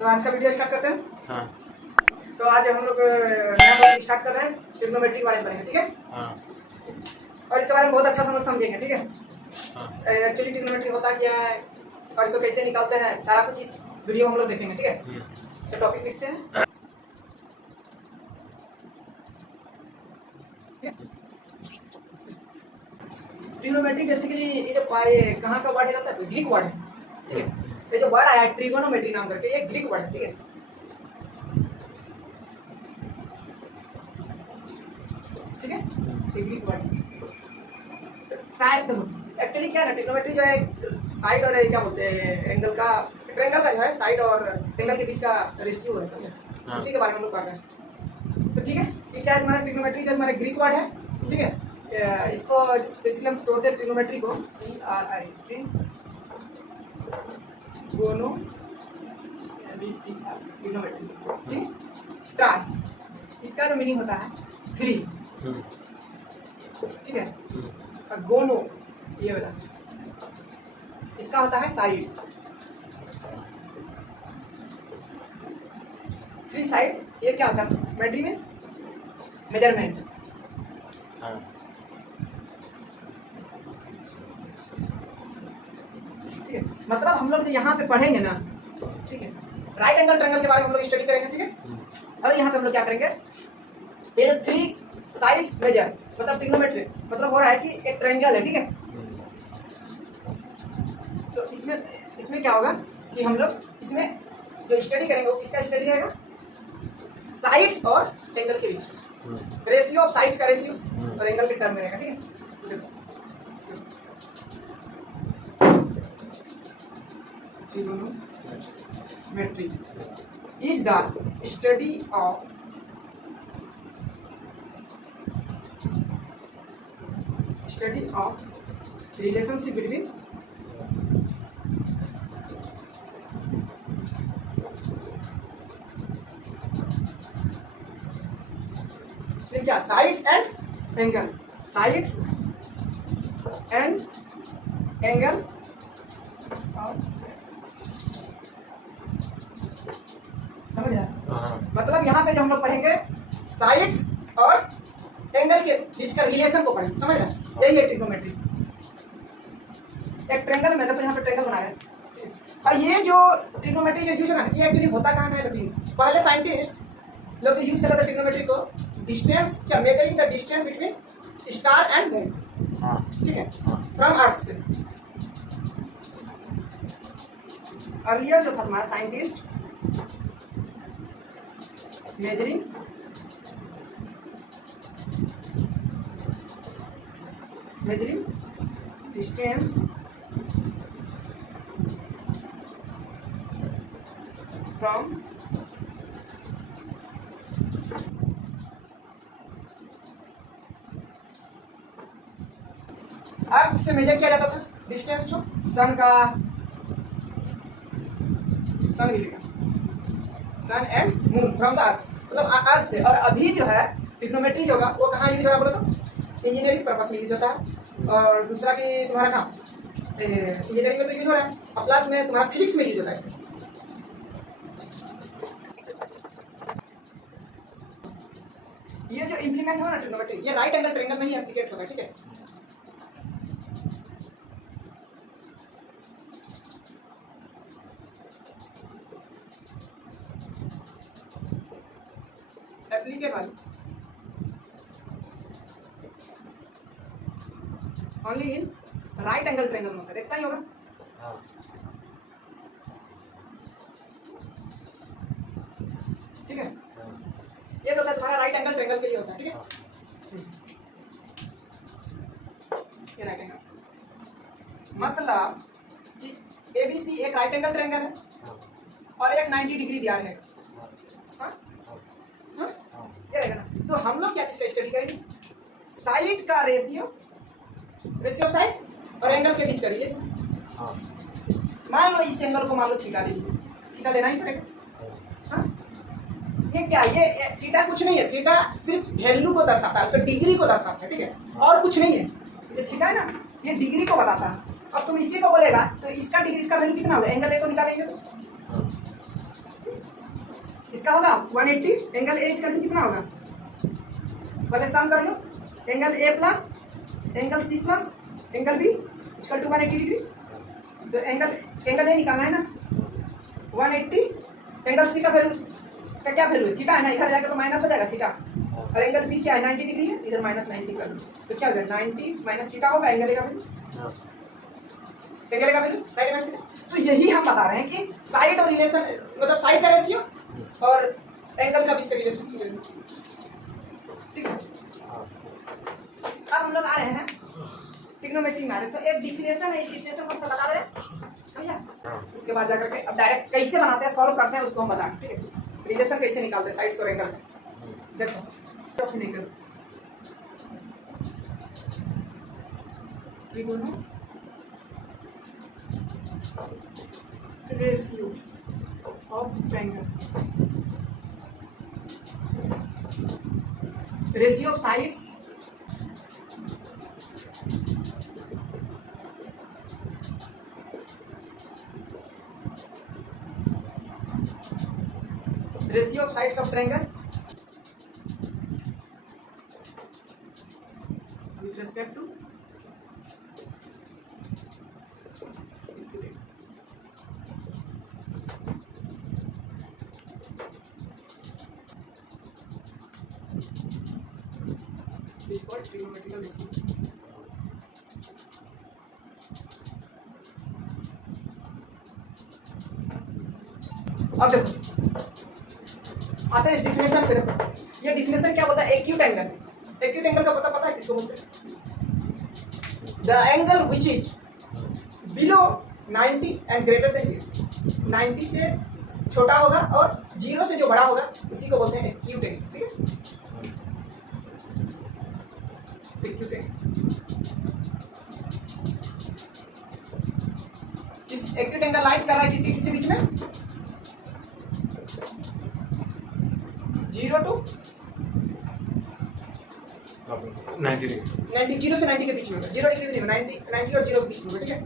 तो आज का वीडियो स्टार्ट करते हैं। हाँ। तो आज हम लोग नया टॉपिक स्टार्ट कर रहे हैं, ट्रिग्नोमेट्री के बारे में पढ़ेंगे, ठीक है। हाँ। और इसके बारे में बहुत अच्छा हम लोग समझेंगे, ठीक है। हाँ। एक्चुअली ट्रिग्नोमेट्री होता क्या है और इसको कैसे निकालते हैं, सारा कुछ इस वीडियो में हम लोग देखेंगे, ठीक है। तो टॉपिक लिखते हैं। ट्रिग्नोमेट्री बेसिकली ये जो कहाँ का वर्ड जाता है, ग्रीक वर्ड है, ठीक है। ये जो वर्ड आया है ट्रिगोनोमेट्री नाम करके, ये ग्रीक वर्ड है, ठीक है। ठीक है, ये ग्रीक वर्ड एक्चुअली क्या है, ट्रिग्नोमेट्री जो है साइड और क्या बोलते हैं एंगल का, ट्रायंगल का जो है साइड और एंगल के बीच का रेशियो है, समझे। उसी के बारे में हम लोग पढ़ रहे हैं। तो ठीक है, ये क्या है हमारा ट्रिग्नोमेट्री जो हमारा ग्रीक वर्ड है, ठीक है। इसको बेसिकली हम तोड़ते हैं ट्रिग्नोमेट्री को, ट्रिग्नोमेट्री, ठीक। ट्राई, इसका जो मीनिंग होता है 3, ठीक है। और गोनो, ये वाला इसका होता है साइड, 3 साइड। ये क्या होता है, मेट्री मीन्स मेजरमेंट। ठीक है, मतलब हम लोग यहाँ पे पढ़ेंगे ना, ठीक है। राइट एंगल ट्रायंगल के बारे में हम लोग स्टडी करेंगे, ठीक है। और यहाँ पे हम लोग क्या करेंगे, ये जो 3 साइड्स मेजर मतलब ट्रिग्नोमेट्री मतलब हो रहा है कि एक ट्रायंगल है, ठीक है। तो इसमें क्या होगा कि हम लोग इसमें जो स्टडी करेंगे वो किसका स्टडी रहेगा, साइड्स और एंगल के बीच, रेशियो ऑफ साइड्स का रेशियो और एंगल के टर्म में रहेगा, ठीक है। Trigonometry is the study of relationship between इसमें क्या, sides and angle, sides and angle समझ रहे हैं। मतलब यहाँ पे जो हम लोग पढ़ेंगे साइड्स और एंगल के बीच का रिलेशन को पढ़ेंगे, समझ रहे हैं। यही है ट्रिग्नोमेट्री। एक ट्रायंगल में देखो यहाँ पे ट्रायंगल बना रहे हैं, और ये जो ट्रिग्नोमेट्री जो यूज होगा ना, ये एक्चुअली होता कहाँ है, देखिए पहले साइंटिस्ट लोग यूज करते थे ट्रिग्नोमेट्री को डिस्टेंस, क्या measuring the distance between star and moon, ठीक है, फ्रॉम अर्थ से। अर्लियर जो था हमारा साइंटिस्ट measuring distance from अर्थ से मेजर किया जाता था डिस्टेंस टू सन का, सन मिलेगा, sun and moon from the earth, मतलब अर्थ से। और अभी जो है ट्रिग्नोमेट्री जो होगा वो कहाँ यूज हो रहा है बोलो तो, इंजीनियरिंग पर्पस में यूज होता है। और दूसरा कि तुम्हारा कहाँ इंजीनियरिंग में तो यूज हो रहा है, और प्लस में तुम्हारा फिजिक्स में यूज होता है इसमें। ये जो इम्प्लीमेंट हो ना ट्रिग्नोमेट्री, ये राइट एंगल ट्रायंगल में ही एप्लीकेट होगा, ठीक है। Applicable only in right angle triangle में होता है, देखता ही होगा। ठीक है, ये तो तुम्हारा राइट एंगल ट्रायंगल के लिए होता है, ठीक है। ये राइट एंगल मतलब कि ABC एक राइट एंगल ट्रायंगल है और एक 90 डिग्री दिया है, ये रहेगा ना। तो हम लोग क्या चीज का स्टडी करेंगे, साइड का रेशियो ऑफ साइड और एंगल के बीच का रिलेशन। मान लो इस एंगल को मान लो थीटा ले लीजिए, थीटा लेना ही पड़ेगा। हाँ, ये क्या, ये थीटा कुछ नहीं है, थीटा सिर्फ वैल्यू को दर्शाता है, उसका डिग्री को दर्शाता है, ठीक है, और कुछ नहीं है। ये थीटा है ना, ये डिग्री को बताता है। अब तुम इसी को बोलेगा तो इसका डिग्री, इसका वैल्यू कितना होगा, एंगल ए को निकालेंगे तो इसका होगा 180, एंगल ए इक्वल टू कितना होगा, पहले सम कर लो, angle A plus angle C plus angle B equal to 180 degree. तो एंगल ए निकालना है ना, 180, एंगल सी का वैल्यू का क्या वैल्यू है, थीटा है ना, इधर जाएगा तो माइनस हो जाएगा थीटा, और एंगल बी क्या है 90 डिग्री है, इधर माइनस 90 कर दो, तो क्या होगा 90 माइनस थीटा होगा एंगल ए का वैल्यू, एंगल का वैल्यू 90 माइनस थीटा। तो यही हम बता रहे हैं कि साइड और रिलेशन, मतलब साइड का रेशियो और एंगल का बीच का रिलेशन, ठीक है। अब हम लोग आ रहे हैं ट्रिग्नोमेट्री में आ रहे हैं, तो एक डिफिनेशन है, इस डिफिनेशन को बता दे रहे हैं, समझा। इसके बाद जाकर के अब डायरेक्ट कैसे बनाते हैं, सॉल्व करते हैं, उसको हम बताएं, ठीक है। रिलेशन कैसे निकालते हैं साइड्स और एंगल, देखो trigonometry ratio of angle, ratio of sides ratio of sides of triangle with respect to is called trigonometrical ratio. अब देखो आते हैं इस डिफिनेशन पे, देखो ये डिफिनेशन क्या बोलता है, एक्यूट एंगल, एक्यूट एंगल का पता है किसको बोलते हैं, the angle which is below 90 and greater than 90 से छोटा होगा और 0 से जो बड़ा होगा उसी को बोलते हैं एक्यूट एंगल, ठीक है। एक्यूट एंगल, इस एक्यूट एंगल लाइज कर रहा है किसके किसके बीच में, 0 to 90 डिग्री, 0 से 90 के बीच में होगा, 0 डिग्री नहीं, 90 और 0 के बीच में होगा, ठीक है।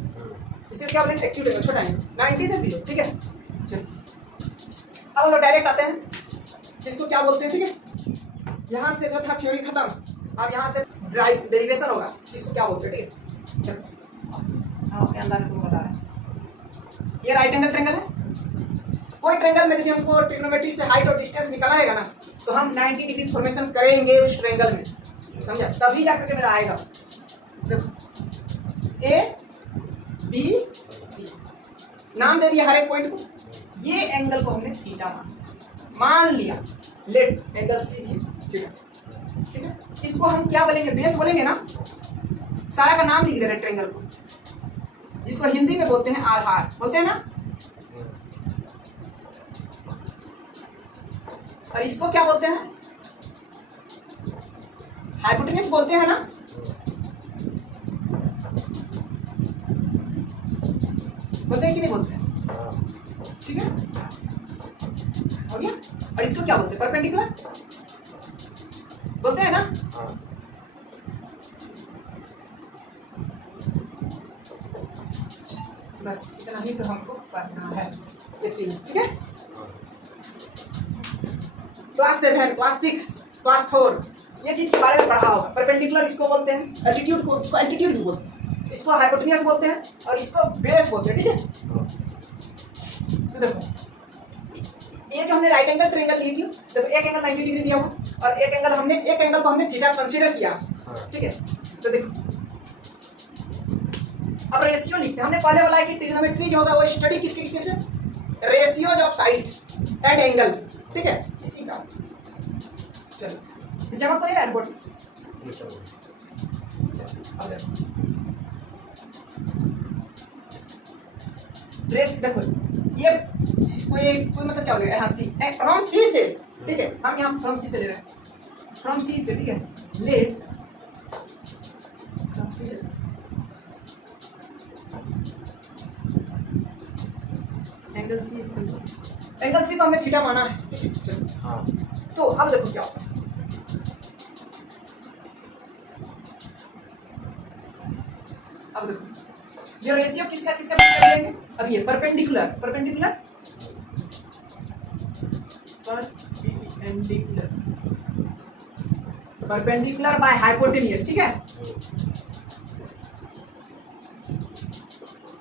इसे क्या बोलेंगे, एक्यूट एंगल, छोटा एंगल 90 से बिलो, ठीक है। अब हम लोग डायरेक्ट आते हैं, इसको क्या बोलते हैं, ठीक है। यहाँ से जो था थ्योरी खत्म, अब यहाँ से डेरिवेशन होगा, इसको क्या बोलते हैं, ठीक है। हाँ अपने अंदाज में बता रहे हैं, ये राइट एंगल ट्रायंगल है, कोई ट्रायंगल में यदि हमको ट्रिग्नोमेट्री से हाइट और डिस्टेंस निकालना रहेगा ना, तो हम 90 डिग्री फॉर्मेशन करेंगे उस ट्रायंगल में, समझा, तभी जाकर के मेरा आएगा। देखो ए बी सी नाम दे दिया हर एक पॉइंट को, ये एंगल को हमने थीटा मान लिया, लेट एंगल सी भी थीटा, ठीक है। इसको हम क्या बोलेंगे, बेस बोलेंगे ना, सारा का नाम लिख दे रहे ट्रायंगल को, जिसको हिंदी में बोलते हैं आधार, बोलते हैं ना, और इसको क्या बोलते हैं, हाइपोटेन्यूज बोलते हैं ना, बोलते हैं कि नहीं बोलते हैं, ठीक है, हो गया। और इसको क्या बोलते हैं, परपेंडिकुलर बोलते हैं ना, बस इतना ही तो हमको करना है, ये तीन, ठीक है। क्लास 7, क्लास 6, क्लास 4 ये चीज के बारे में पढ़ा होगा। परपेंडिकुलर इसको बोलते हैं, एल्टीट्यूड को इसको एल्टीट्यूड भी बोलते हैं, इसको हाइपोटेन्यूज बोलते हैं और इसको बेस बोलते हैं, ठीक है। तो देखो ये जो हमने राइट एंगल ट्रायंगल लिए, क्यों, देखो एक एंगल 90 डिग्री दिया हुआ और एक एंगल को हमने थीटा कंसीडर किया, ठीक है। तो देखो अब रेशियो लिखते हैं, हमने पहले बोला है कि ट्रिग्नोमेट्री जो होगा वो स्टडी किसके से, ratios of sides and angle, ठीक है, इसी का। चलो जमा तो नहीं रहा रिपोर्ट, अब देखो ये कोई मतलब क्या बोलेगा, हाँ सी, फ्रॉम सी से, ठीक है, हम यहाँ फ्रॉम सी से ले रहे हैं, फ्रॉम सी से, ठीक है, लेट एंगल सी को हमें थीटा माना है, ठीक है। हाँ तो अब देखो क्या होता है, अब देखो ये रेशियो किसका किसका बीच में लेंगे, अब ये perpendicular perpendicular, perpendicular by hypotenuse, ठीक है।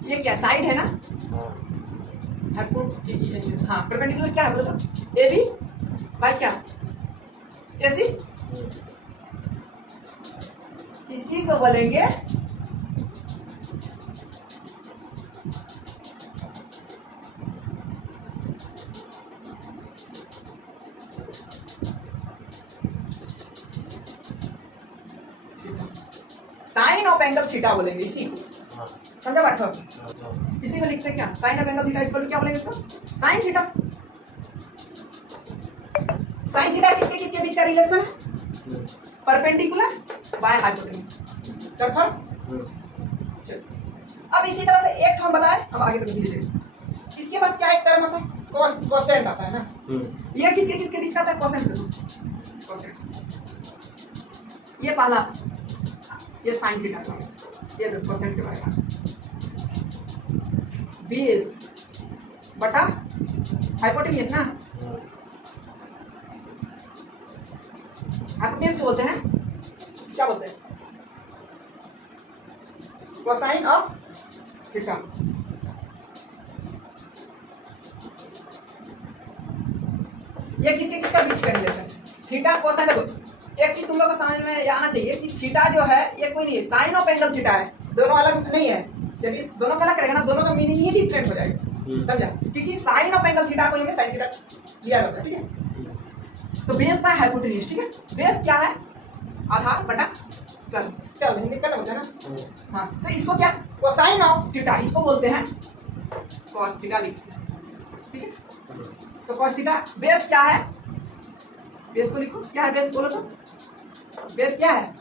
ये क्या साइड है ना, हाइपोटेन्यूज, हाँ परपेंडिकुलर क्या है बोलो तो, ए बी बाय क्या, ए सी, इसी को बोलेंगे साइन ऑफ एंगल थीटा बोलेंगे, इसी को समझा बैठो। इसी को लिखते हैं क्या, sine of angle theta equal to क्या बोलेंगे इसको, साइन थीटा। साइन थीटा किसके किसके बीच का रिलेशन है, परपेंडिकुलर बाय हाइपोटेन्यूज, कंफर्म। अब इसी तरह से एक हम बताए, अब आगे तक धीरे धीरे। इसके बाद क्या एक टर्म आता है, कोसेंट आता है ना, ये किसके किसके बीच का आता है, कोसेंट, कोसेंट। ये पहला, ये साइन थीटा का, ये देखो कोसेंट के बारे में, बेस बटा हाइपोटेन्यूज ना, हाइपोटेन्यूज को बोलते हैं क्या बोलते हैं, कोसाइन ऑफ थीटा। ये किसके किसका बीच का रिलेशन, थीटा कोसाइन। देखो एक चीज तुम लोग को समझ में आना चाहिए कि थीटा जो है ये कोई नहीं है, साइन ऑफ एंगल थीटा है, दोनों अलग नहीं है। यदि दोनों का अलग करेगा ना, दोनों का मीनिंग ही डिफरेंट हो जाएगा, समझा। क्योंकि साइन ऑफ एंगल थीटा को हमें साइन थीटा लिया जाता है, ठीक है। तो बेस बाय हाइपोटेन्यूज, ठीक है। बेस क्या है, आधार बटा कर्ल, क्या हिंदी कर्ल होता है ना, हाँ। तो इसको क्या, कोसाइन ऑफ थीटा, इसको बोलते हैं कॉस थीटा लिखते हैं, ठीक है। तो कॉस थीटा, बेस क्या है, बेस को लिखो, क्या है बेस बोलो तो, बेस क्या है,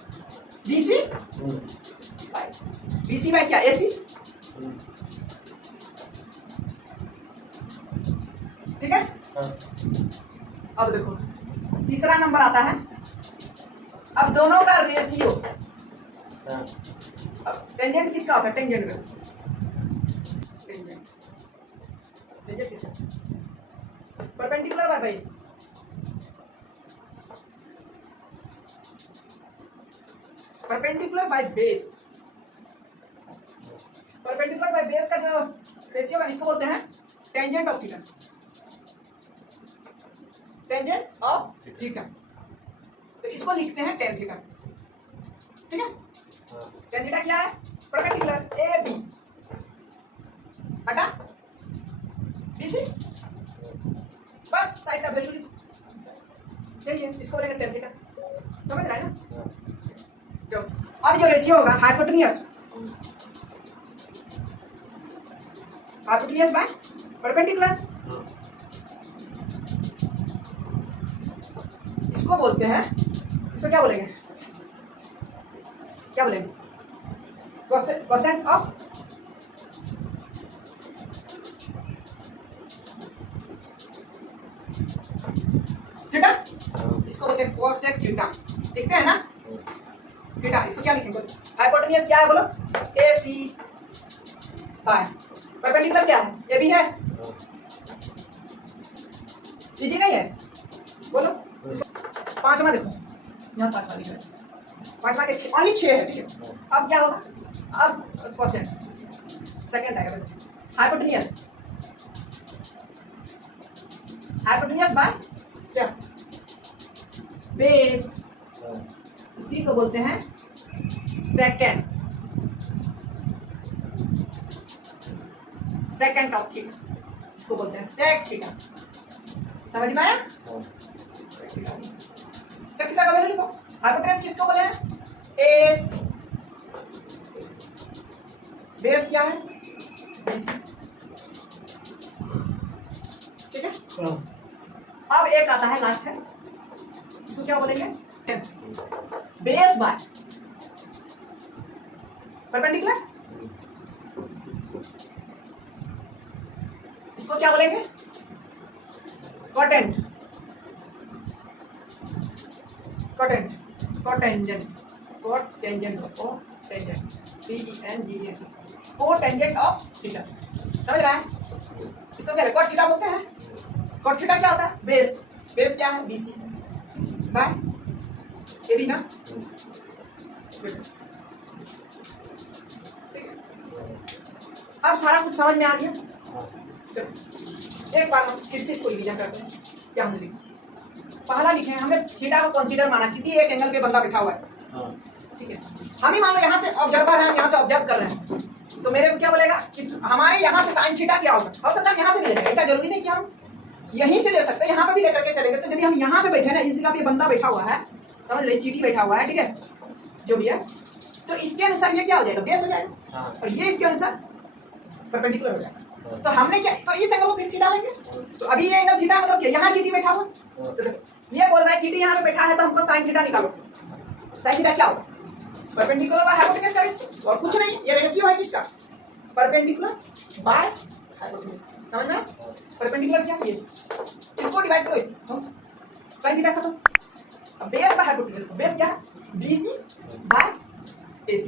बीसी, बीसी बाय क्या, एसी, ठीक है। अब देखो तीसरा नंबर आता है, अब दोनों का रेशियो, अब टेंजेंट किसका होता है, टेंजेंट का, टेंजेंट, टेंजेंट किसका, perpendicular by base, perpendicular by base, perpendicular by base का जो रेशियो का, इसको बोलते हैं tangent of theta, tangent of theta. तो इसको लिखते हैं टेन थीटा, ठीक है। टेन थीटा क्या है, परपेंडिकुलर ए बी बटा बीसी, बस साइड का वैल्यू लिखो, यही है, इसको बोलेंगे टेन थीटा, समझ रहा है ना। जो अब जो रेशियो होगा हाइपोटेन्यूज, हाइपोटेन्यूज बाय परपेंडिकुलर, इसको बोलते हैं, इसको क्या बोलेंगे, क्या बोलेंगे, कोसेंट ऑफ थीटा, इसको बोलते हैं कोसेक थीटा, लिखते हैं ना थीटा। इसको क्या लिखेंगे, हाइपोटेन्यूज क्या है बोलो, ए सी बाय परपेंडिकुलर क्या है, ए बी है, इजी नहीं है बोलो। पांचवा देखो, यहाँ पांचवा लिखा है, पांचवा के ओनली 6 है, ठीक है। अब क्या होगा, अब कोसेंट सेकंड आएगा, हाइपोटेन्यूज, हाइपोटेन्यूज बाय क्या, बेस, इसी को बोलते हैं सेकंड, सेकंड ऑफ थीटा, इसको बोलते हैं सेक थीटा, समझ में आया। सेक थीटा का वैल्यू लिखो, हाइपोटेन्यूज किसको बोले हैं, एस, बेस क्या है, बीसी, ठीक है। अब एक आता है लास्ट है, इसको क्या बोलेंगे, बेस बाय परपेंडिकुलर, इसको क्या बोलेंगे, quotient, quotient, cotangent, cotangent, cotangent, TENGENT, cotangent of theta, समझ रहा है। इसको क्या कोट थीटा बोलते हैं, कोट थीटा क्या होता है, बेस, बेस क्या है BC बाय AB ना। अब सारा कुछ समझ में आ गया। एक बार हम फिर से इसको रिवीजन करते हैं। क्या हमने लिखा, पहला लिखे हैं हमने थीटा को कंसीडर माना, किसी एक एंगल पे बंदा बैठा हुआ है, ठीक है। हम ही मान लो यहाँ से ऑब्जर्वर है, हम यहाँ से ऑब्जर्व कर रहे हैं, तो मेरे को क्या बोलेगा कि हमारे यहाँ से साइन थीटा क्या होगा, हो सकता है यहाँ से मिलेगा, ऐसा जरूरी नहीं कि हम यहीं से ले सकते हैं, यहाँ पे भी लेकर के चलेंगे। तो यदि हम यहाँ पे बैठे ना, इस जगह पे बंदा बैठा हुआ है, समझ लीजिए चीटी बैठा हुआ है, ठीक है, जो भी है, तो इसके अनुसार ये क्या हो जाएगा, बेस हो जाएगा, और ये इसके अनुसार परपेंडिकुलर हो जाएगा। तो हमने क्या, तो इस एंगल को फिर थीटा लेंगे। तो अभी ये एंगल थीटा मतलब क्या, यहाँ चीटी बैठा हुआ, तो देखो ये बोल रहा है चीटी यहाँ पे बैठा है, तो हमको साइन थीटा निकालो। साइन थीटा क्या होगा, परपेंडिकुलर बाय हाइपोटेन्यूज का रेशियो, और कुछ नहीं, ये रेशियो है किसका, परपेंडिकुलर बाय हाइपोटेन्यूज। समझ में, परपेंडिकुलर क्या है, इसको डिवाइड करो इससे, साइन थीटा खत्म। अब बेस बाय हाइपोटेन्यूज, बेस क्या है BC by AC।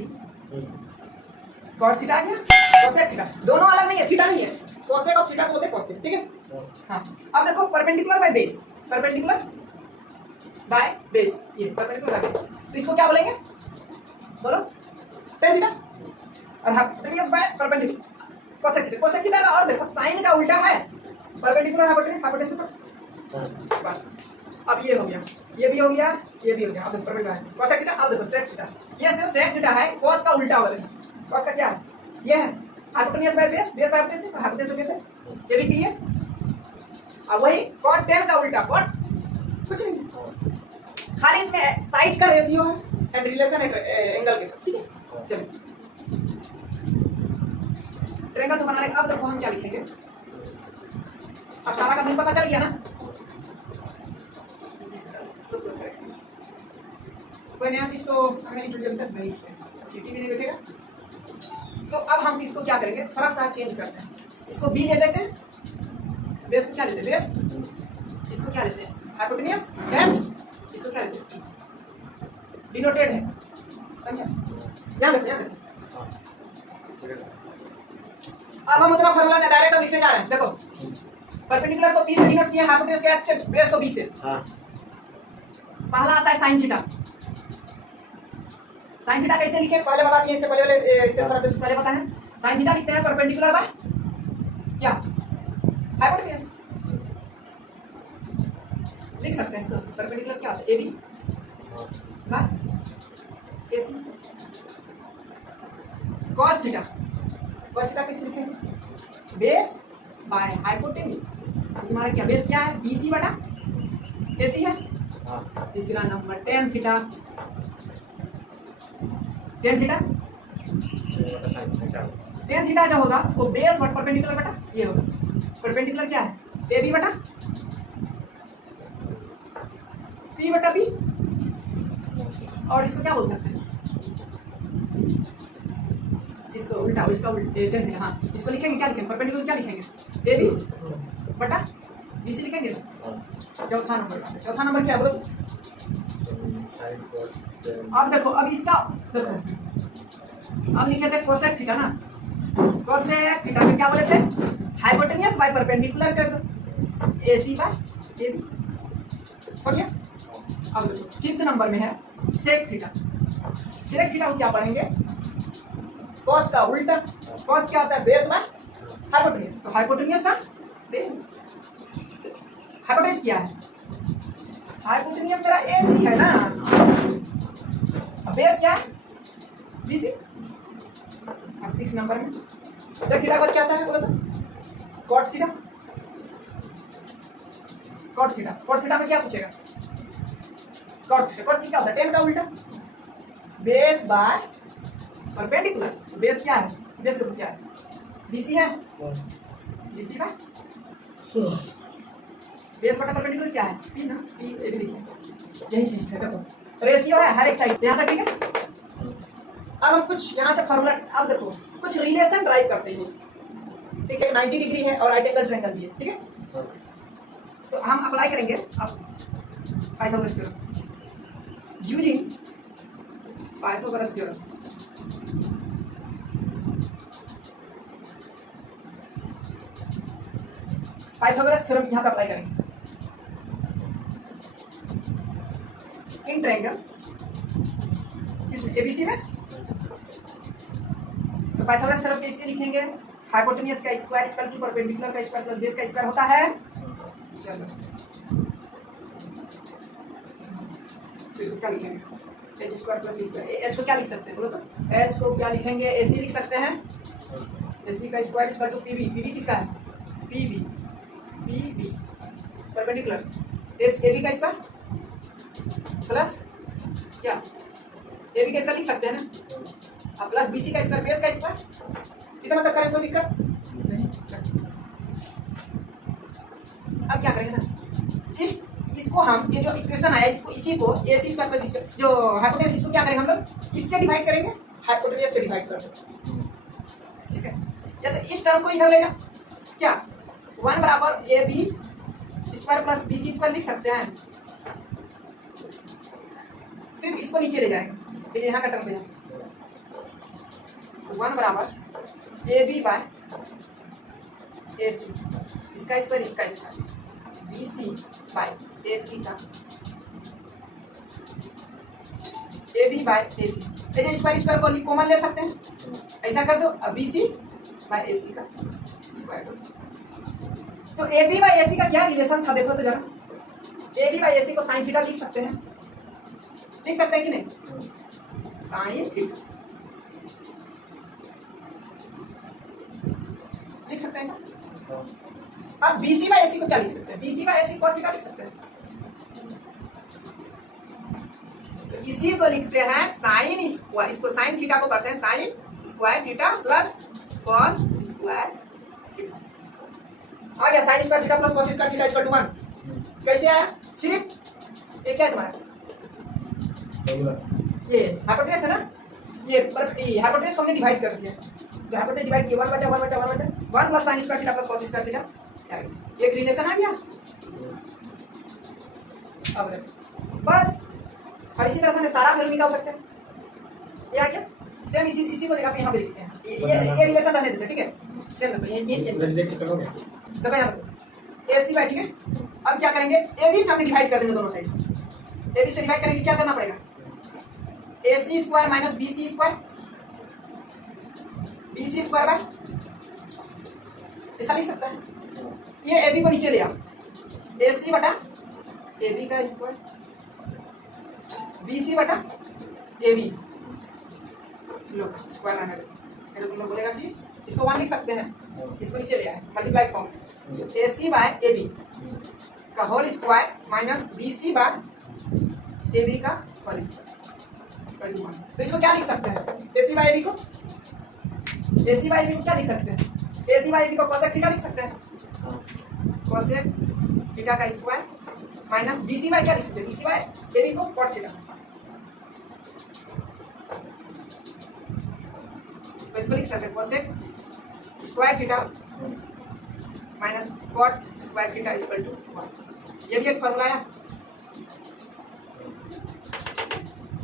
cos theta आ गया, cosec थीटा, दोनों अलग नहीं है, थीटा नहीं है, cosec और थीटा बोलते हैं cos, ठीक है। हाँ, अब देखो perpendicular by base, perpendicular by base, ये परपेंडिकुलर बाय बेस, तो इसको क्या बोलेंगे, बोलो tan थीटा, और hypotenuse by perpendicular cosec theta. cosec theta का और देखो साइन का उल्टा है परपेंडिकुलर हाइपोटेन्यूज पर। बस अब ये हो गया, ये भी हो गया, ये भी हो गया। अब देखो परपेंडिकुलर cosec थीटा, अब देखो sec थीटा, ये सिर्फ sec थीटा है, cos का उल्टा वाला है। cos का क्या है, ये है hypotenuse by base, base by hypotenuse, hypotenuse base है, ये भी क्लियर। अब वही cot tan का उल्टा, cot कुछ नहीं, खाली इसमें साइड का रेशियो है एंड रिलेशन एंगल के साथ, ठीक है। चलिए ट्रायंगल तो बनाने, अब देखो हम क्या लिखेंगे, अब सारा का नहीं पता चल गया ना, कोई नया चीज तो हमने इंट्रोड्यूस तक नहीं किया, टीटी भी नहीं बैठेगा। तो अब हम इसको क्या करेंगे, थोड़ा सा चेंज करते हैं, इसको B ले लेते हैं, बेस को क्या लेते हैं, बेस, इसको क्या लेते हैं हाइपोटेन्यूज, एंड इसको क्या लेते हैं डिनोटेड है, समझा। यहाँ देखो, यहाँ देखो, अब हम उतना फार्मूला डायरेक्ट लिखने जा रहे हैं। देखो परपेंडिकुलर को B से डिनोट किया, हाइपोटेन्यूज के H से, बेस को B से। पहला आता है साइन थीटा। साइन थीटा कैसे लिखे पहले बता दिए, इससे पहले पता है। साइन थीटा लिखते हैं परपेंडिकुलर बाय क्या, हाइपोटेन्यूज लिख सकते हैं इसको, परपेंडिकुलर क्या होता है AB by AC। cos theta, cos theta कैसे लिखेंगे, बेस बाय हाइपोटेन्यूज। तुम्हारा क्या बेस क्या है, BC बटा AC है। तीसरा number tan theta, tan theta, tan theta जो होगा वो बेस बटा परपेंडिकुलर बटा ये होगा, परपेंडिकुलर क्या है AB बटा P बटा B, और इसको क्या बोल सकते हैं, इसको उल्टा, इसका tan थीटा, हाँ इसको लिखेंगे क्या लिखेंगे, परपेंडिकुलर क्या लिखेंगे AB बटा BC लिखेंगे। चौथा नंबर क्या बोलो, अब देखो, अब इसका देखो, अब लिखे थे कोसेक थीटा ना, कोसेक थीटा में क्या बोले थे, हाइपोटेन्यूज बाय परपेंडिकुलर कर दो, AC बाय AB, हो गया। अब देखो फिफ्थ नंबर में है सेक थीटा। सेक थीटा को क्या पढ़ेंगे, कॉस का उल्टा, कॉस क्या होता है बेस बाय हाइपोटेन्यूज, तो हाइपोटेन्यूज बाय बेस। हाइपोटेन्यूज क्या है, हाइपोटेन्यूज मेरा AC है ना, अब बेस क्या है BC। 6 नंबर में सेक थीटा का क्या आता है बोलो तो, cot theta. Cot theta, cot theta में क्या पूछेगा, कॉट थीटा, कॉट किसका होता है, tan का उल्टा, बेस बाय परपेंडिकुलर। बेस क्या है, बेस क्या है BC है, BC बाय बेस बटा परपेंडिकुलर क्या है P ना, P ये भी लिखिए, यही चीज है। देखो रेशियो है हर एक साइड, यहाँ तक ठीक है। अब हम कुछ यहाँ से फार्मूला, अब देखो कुछ रिलेशन ड्राइव करते हैं, ठीक है। 90 डिग्री है और राइट एंगल ट्रायंगल दिए, ठीक है। तो हम अप्लाई करेंगे अब Pythagoras theorem, using Pythagoras theorem. Pythagoras theorem यहाँ पे अप्लाई करेंगे। इन ट्रायंगल इसमें एबीसी में, तो पाइथागोरस थ्योरम कैसे लिखेंगे? हाइपोटेन्यूज का स्क्वायर इक्वल टू परपेंडिकुलर का स्क्वायर प्लस बेस का स्क्वायर होता है। चलो तो इसको क्या लिखेंगे? H square plus B square. H को क्या लिख सकते हैं बोलो तो? एच को क्या लिखेंगे? एसी लिख सकते हैं। एसी का square equal to PB. PB किसका है? PB. PB perpendicular as AB का स्क्वायर प्लस क्या एबी का स्क्वायर लिख सकते हैं ना, अब प्लस बीसी का स्क्वायर बेस का स्क्वायर। इतना तक करें कोई दिक्कत नहीं। अब क्या करेंगे ना, इसको हम ये जो इक्वेशन आया इसको इसी को एसी स्क्वायर प्लस जो हाइपोटेन्यूज इसको क्या करेंगे हम लोग? इससे डिवाइड करेंगे, हाइपोटेन्यूज से डिवाइड कर देंगे। ठीक है, या तो इस टर्म को इधर ले जा, क्या 1 बराबर A B square plus B C square लिख सकते हैं। सिर्फ इसको नीचे ले जाएंगे, ये यहाँ का टर्म ले जाएंगे। 1 बराबर ए बी बाय ए सी, इसका स्क्वायर इसका स्क्वायर, बी सी बाय ए सी का ए बी बाय ए सी। ये स्क्वायर स्क्वायर को कॉमन ले सकते हैं, ऐसा कर दो। अब बी सी बाय ए सी का स्क्वायर दो। तो ए बी बाई ए सी का क्या रिलेशन था देखो तो जरा। ए बी बाई ए सी को साइन थीटा लिख सकते हैं, लिख सकते हैं कि नहीं? साइन थीटा लिख सकते हैं सर। अब बी सी बाई ए सी को क्या लिख सकते हैं? B C by A C cos theta लिख सकते हैं। तो इसी को लिखते हैं साइन स्क्वायर, इसको साइन थीटा को करते हैं sine square theta plus cos square theta. आ गया sine square theta plus cos square theta equal to 1। कैसे आया? सिर्फ ये क्या है तुम्हारा? ये हाइपोटेन्यूज है ना, ये हाइपोटेन्यूज को हमने डिवाइड कर दिया। जो हाइपोटेन्यूज डिवाइड किया 1 बचा 1 बचा 1 बचा 1 plus sign square theta plus cos square theta, एक रिलेशन आ गया। अब बस और इसी तरह से हमने सारा वैल्यू निकाल सकते हैं। ये आ गया सेम, इसी को देखा यहाँ पे लिखते हैं। ये रिलेशन रहने देते, ठीक है? सेम देखो ये देखो यहाँ ए सी बाय, ठीक है? अब क्या करेंगे? ए बी से हमने डिवाइड कर देंगे दोनों साइड। ए बी से डिवाइड करेंगे, क्या करना पड़ेगा? A C square minus B C square, B C square by, ऐसा लिख सकता है। ये ए बी को नीचे ले आओ, ए सी बटा ए बी का स्क्वायर, बी सी बटा ए बी लो स्क्वायर रहने दो। तुम लोग बोलेगा कि इसको 1 लिख सकते हैं, इसको नीचे ले आए multiply form, A C by A B का whole square minus B C by A B का होल स्क्वायर। तो इसको क्या लिख सकते हैं? A C by A B को, ए सी बाय ए बी को क्या लिख सकते हैं? A C by A B को कोसेक थीटा लिख सकते हैं, कोसेक थीटा का square minus B C by क्या लिख सकते हैं? B C by A B को कॉट थीटा। तो इसको लिख सकते हैं cosec square theta minus cot square theta equal to 1। ये भी एक फॉर्मूला है।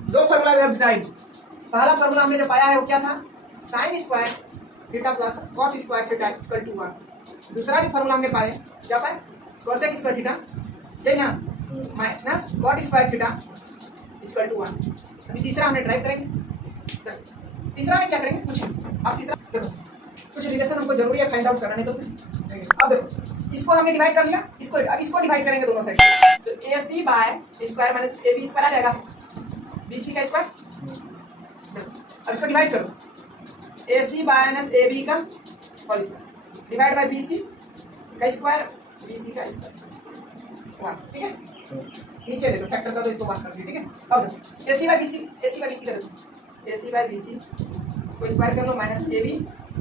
दो फॉर्मूला वी हैव डिराइव्ड। पहला फॉर्मूला हमने जो पाया है वो क्या था? Sign square theta plus cos square theta equal to 1। दूसरा भी फॉर्मूला हमने पाया, क्या पाया? कोसेक स्क्वायर थीटा, ठीक ना, minus cot square theta equal to 1। अभी तीसरा हमने ट्राई करेंगे। तीसरा में क्या करेंगे? कुछ अब तीसरा देखो, कुछ रिलेशन हमको जरूरी है फाइंड आउट करना, नहीं तो अब देखो इसको हमने डिवाइड कर लिया, इसको अब इसको डिवाइड करेंगे दोनों साइड से। तो A C by square minus A B square आ जाएगा, बी सी का स्क्वायर। अब इसको डिवाइड करो, A C minus A B का whole square divide by B C का स्क्वायर, बी सी का स्क्वायर 1, ठीक है? नीचे देखो फैक्टर कर दो, इसको 1 कर दिया, ठीक है? अब देखो ए सी बाय बी सी, ए सी बाय बी सी कर दो, ए सी बाय बी सी इसको स्क्वायर कर लो minus A B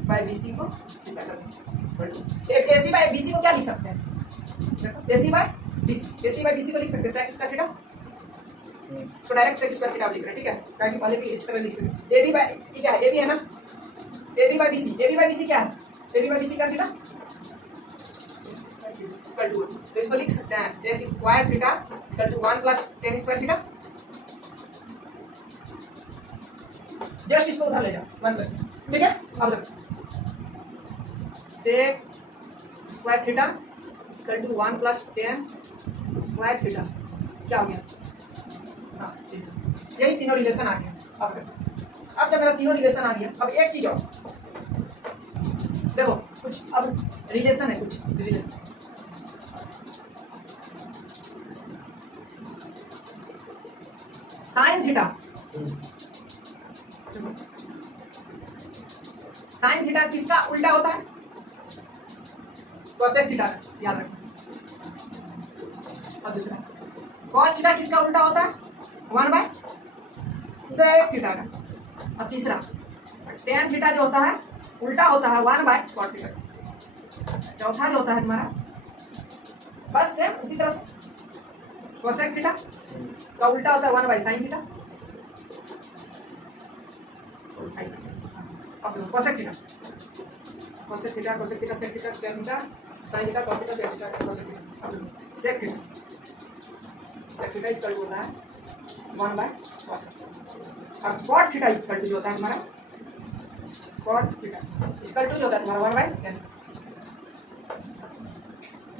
by B C को ऐसा कर दो। ए सी बाय बी सी को क्या लिख सकते हैं? देखो ए सी बाय बी सी, ए सी बाय बी सी को लिख सकते हैं सेक स्क्वायर थीटा, इसको डायरेक्ट सेक स्क्वायर थीटा लिख रहे हैं, ठीक है? ताकि पहले भी इस तरह लिख सकते। ए बी बाय ये क्या है? ए बी है ना, A B by B C, A B by B C क्या है? A B by B C का थीटा इक्वल टू 1। तो इसको लिख सकते हैं sec square theta equal to 1 plus tan square theta. Just इसको उधर ले जाओ 1 प्लस, ठीक है? अब देखो sec square theta equal to 1 plus tan square theta क्या हो गया? हाँ, यही तीनों रिलेशन आ गया। अब जब मेरा तीनों रिलेशन आ गया, अब एक चीज और देखो, कुछ अब रिलेशन है, कुछ relation. Sine theta, sine theta किसका उल्टा होता है? कोसेक थीटा का, याद रखना। और दूसरा कॉस थीटा किसका उल्टा होता है? 1/सेक थीटा का। और तीसरा टेन थीटा जो होता है उल्टा होता है 1/कॉट थीटा। चौथा जो होता है तुम्हारा बस सेम उसी तरह से कोसेक थीटा का उल्टा होता है 1/साइन थीटा। अब देखो cosec theta, cosec theta, cosec theta, sec theta, tan theta, sine theta, cos theta, tan theta, cosec theta. अब देखो sec theta, sec theta equal to होता है 1/कॉस। अब कॉट थीटा इक्वल टू जो होता है हमारा, कॉट थीटा इक्वल टू जो होता है तुम्हारा 1/tan।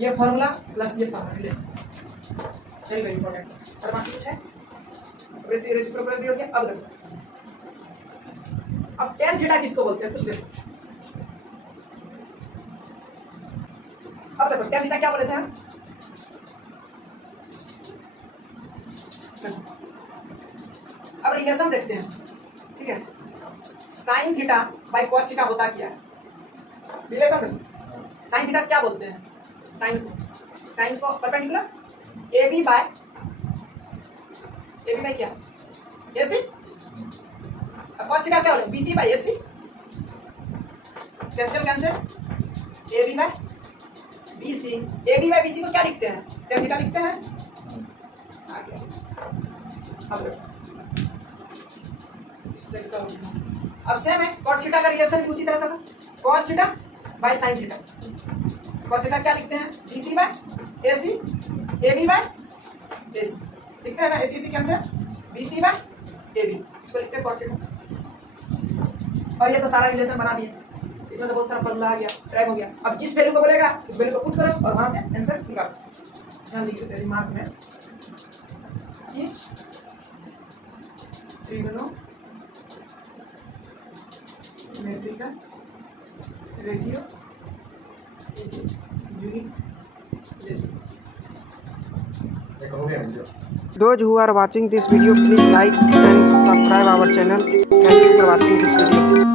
ये फॉर्मूला प्लस ये formula relation very very important. और बाकी कुछ है? रेसिप्रोकल भी हो गया। अब देखो, अब tan थीटा किसको बोलते हैं? कुछ देखो, अब देखो tan थीटा क्या बोलते हैं? अब रिलेशन देखते हैं, ठीक है। Sine theta by cos theta होता क्या है? रिलेशन देखो, साइन थीटा क्या बोलते हैं? साइन को परपेंडिकुलर AB बाय क्या? AC। कॉस थीटा क्या बोले? BC by AC। Cancel cancel, AB by BC। AB by BC को क्या लिखते हैं? tan थीटा लिखते हैं। आ गया। अब देखो, अब सेम है, कॉट थीटा का रिलेशन भी उसी तरह से होगा, cos theta by sine theta. Cos theta क्या लिखते हैं? BC by AC, AB by AC लिखते हैं ना, AC cancel, BC by AB इसको लिखते हैं कॉट थीटा। और ये तो सारा रिलेशन बना दिया, इसमें से बहुत सारा बदला आ गया, ट्रैक हो गया। अब जिस वैल्यू को बोलेगा उस वैल्यू को पुट करो और वहां से आंसर निकालो। यहाँ लिख देते हैं रिमार्क में, each trigonometrical ratio unit ratio. Those who are watching this video, please like and subscribe our channel. Thank you for watching this video.